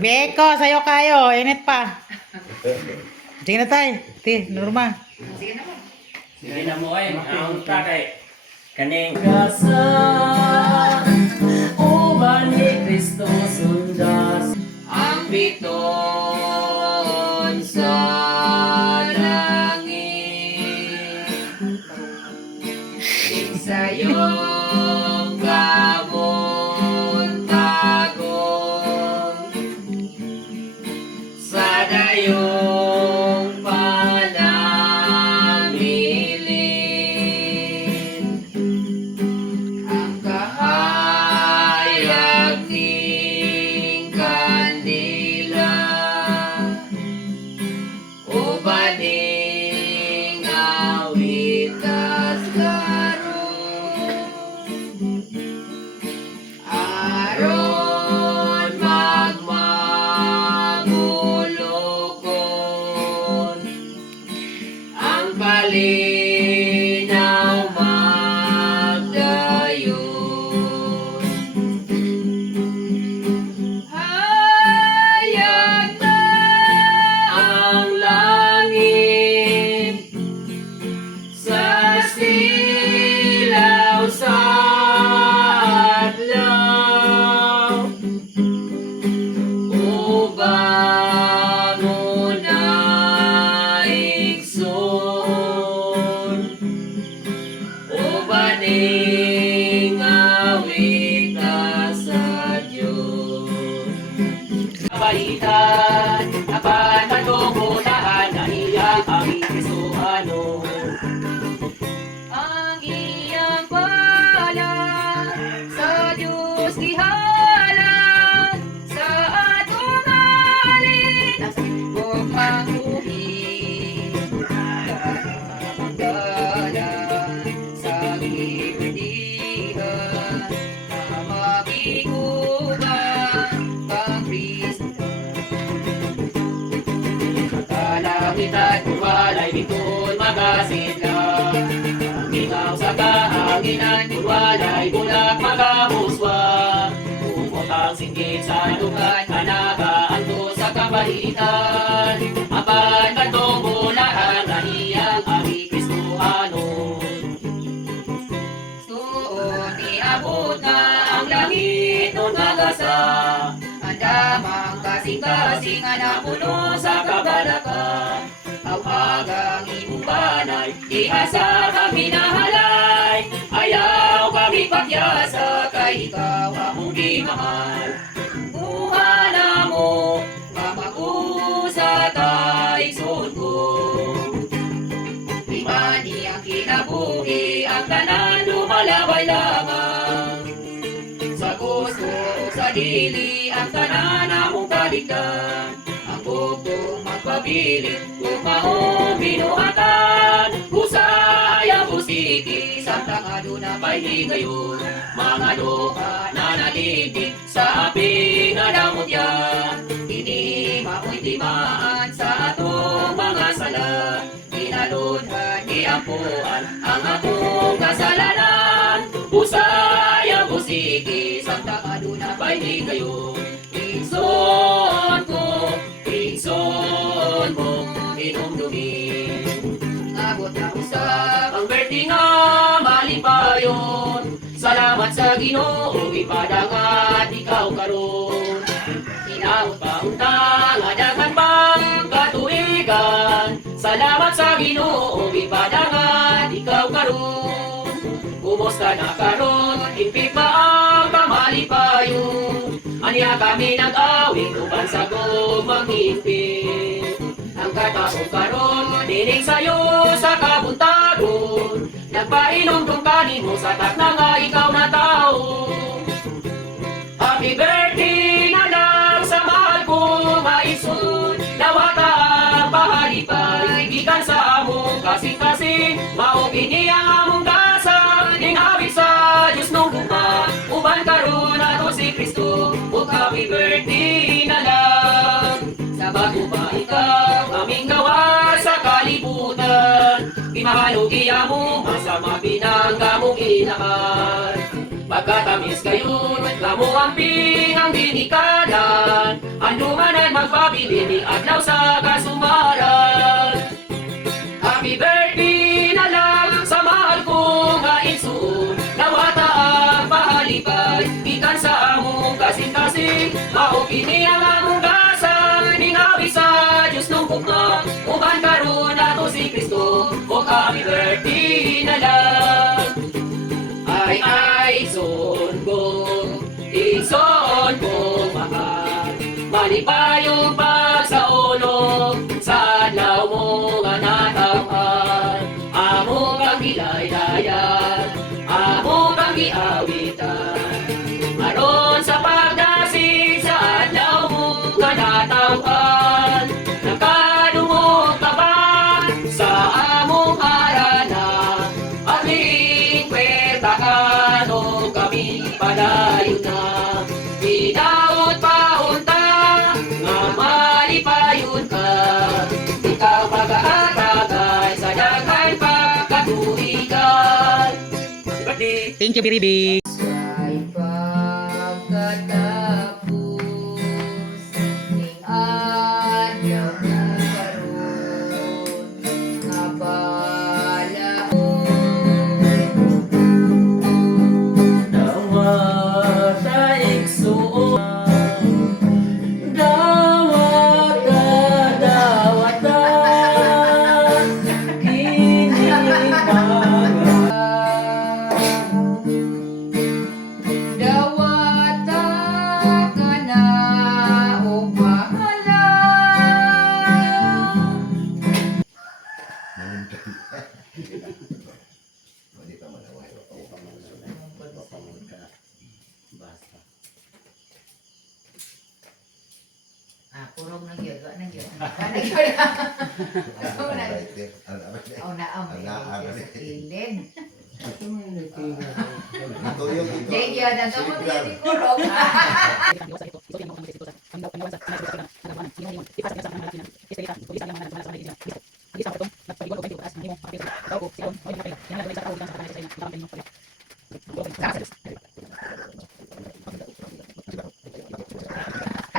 Beko, sayo kayo. Init pa. Sige na tayo. Norma. Sige na po. Sige na mo ay, ang takay. Kaning gasa, uban ni Kristo sundas. Ang biton sa langit. Isayong kamuntagon sa dayong panamilin. Ang kahayag ning kandila ubaning awitas karon aron magmamulokon ang kalinaw magdayon. Hayag na ang langit sa silaw sa adlaw. Ubangon na igsoon, ubaning awita sa Diyos. Kabalitan, apan matungkulahan na iya ang Kristohano. Ang iyang pala sa Diyos gihalan, sa atong alin kung manguhin. Kamagala sa giberdihan, na mabiguban kang Kristo. Kalangitan kung walay bitol magasidla, ang ikaw sa kahanginan kung walay bulak magamuswa. Umot ang singgit sa lugan, kanagaanto sa kabalitan, apan kantong bulahan na iyang ari Kristohano. Tuon iabot na ang langit nun magasa, andamang kasing-kasing na puno sa kabalakan. Awagang imong banay, ihasa kami nahalay. Ayaw kami pagyasa, kay ikaw among gimahal. Buha na mo, mamaku sa taigsoon ko. Imani ang kinabuhi, ang tanan lumalaway lamang. Sa gusto o sa dili, ang tanan among kaligtan. Ang bugtong magpabilin, kumaong binuhatan. Usaya busiki, Santa Kaduna pa'y higayon. Mga luka na nalibig sa api nga damot yan. Hindi mao'y timaan sa atong mga sala. Inalunhan, iampuan ang atong kasalanan. Usaya busiki, Santa Kaduna pa'y higayon. Ingson ko, inumdumin. Abot na usap ang berti nga malipayon. Salamat sa Ginoo, ipadangat ikaw karon. Inaot pa untang, adagan pang katuigan. Salamat sa Ginoo, ipadangat ikaw karon. Kumusta na karon, higpit pa ang kamalipayon. Anya kami nag-awing, uban sa gumang higpit. Ang kataong karon, dinig sa'yo sa kabuntagon. Nagpainom kong kanin mo sa takna nga ikaw na tao. Happy birthday na lang sa mahal kong maisun. Nawata ang pahalipay, gikan sa among kasing-kasing. Maupini ang among gasa, ning-awit sa Diyos nung guma. Uban karon ato si Kristo, ug happy birthday na lang. Sa bago pa ikaw, aming gawa sa kalibutan. Imahalugiya mo, masama pinangga mong inahan. Pagkatamis kayo, lamo ang pingang dinikada. blessing. Mao kini ang among dasal, ningawi sa Diyos nung bukna. Uban karon ato si Kristo, o happy birthday na lang. Ay, son ko, mahal. Malipayong pagsaulog sa adlaw mo nga natawhan. Amo kang gilaylayan, amo kang giawitan. Aron sa pagdasig sa adlaw mo nga natawhan. Nakadungog ka ba sa among harana? Aming kwentahan o kami padayon na. Binaot paunta nga malipayon ka. Ikaw pag-aatagay sa daghan pagkatuigan. Happy birthday! Thank you, Biribi. Ay pagkatapos ning adlaw mo karon nga balaod. Dawat sa igsuon, dawat kini Dawata ka na o bahala. Purong na gyud, wa na gyud. Oh, naam. Ilin. Di gyud na mo di purong.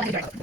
Thank you.